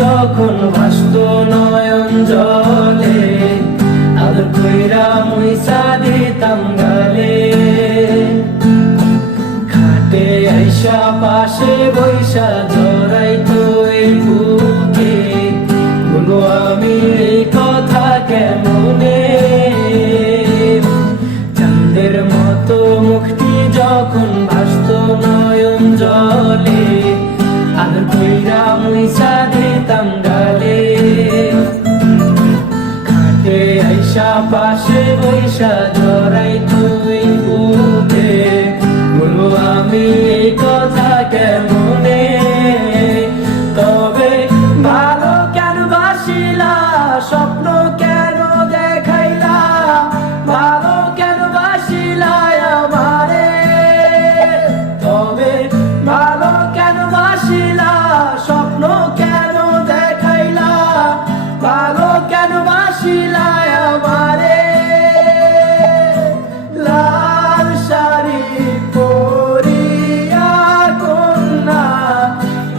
যখন ভাসত নয়ন জলে, আদর কইরা মুইসা দিতাম গালে। খাটে আইসা পাশে বৈশা জড়াইতো এই বুকে, বলবো আমি এই কথা কেমনে। চাঁদের মতো মুখটি যখন ভাসত নয়ন জলে, আদর কইরা মুইসা দিতাম গালে। খাটে আইসা পাশে বৈশা জড়াইতো এই বুকে, বলবো আমি এই কথা কেমনে। তবে ভালো কেন বাসিলা, স্বপ্ন কেন দেখাইলা, ভালো কেন বাসিলা আমারে। তবে ভালো কেন বাসিলা, স্বপ্ন কেন দেখাইলা, ভালো কেন বাসিলা আমারে। লাল শাড়ি পরিয়া কন্যা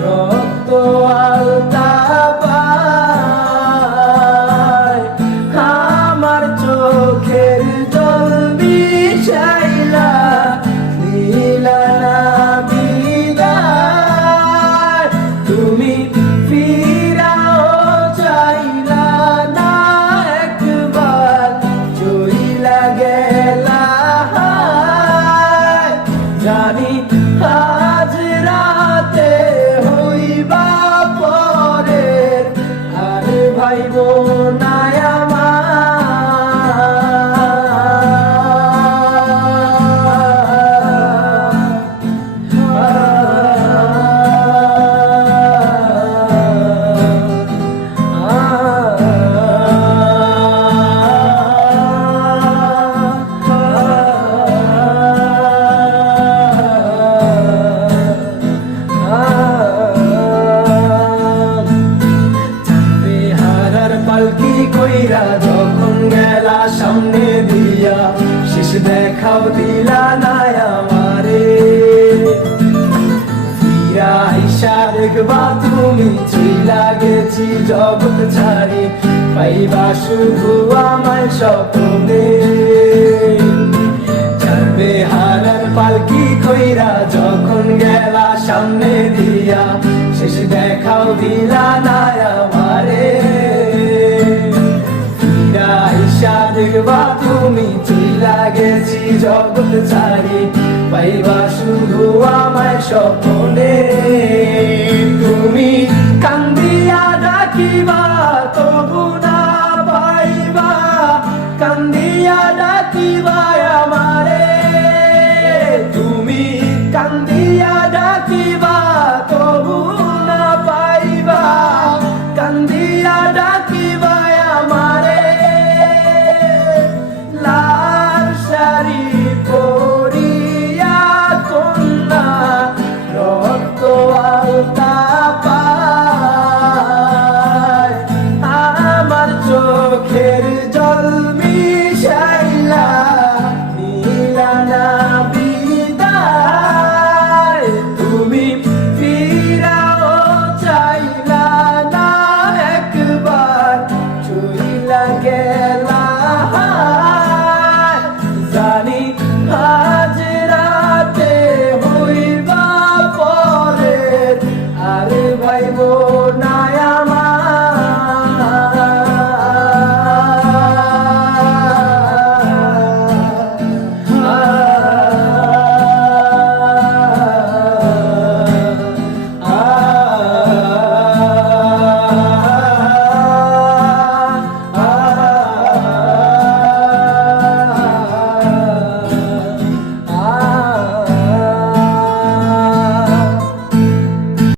রক্ত আলতা পায়, আমার চোখের জল বিছাইলা দিলা না বিদায়। তুমি ফিরাও চাইলা না একবার, চইলা গেলা। জানি আজ রাতে হইবা পরে, আর ভাইব না পালকি কইরা যখন গেলা সামনে দিয়া, শেষ দেখাও দিলা না আমারে। ফিরা আইসা দেখবা তুমি চইলা গেছি জগৎ ছাড়ি, পাইবা শুধু আমার স্বপ্নে। যাবে হারার পালকি কইরা যখন গেলা সামনে দিয়া, শেষ দেখাও দিলা না আমারে। আইসা দেখবা তুমি চইলা গেছি জগৎ ছাড়ি, পাইবা শুধু আমার স্বপ্নে।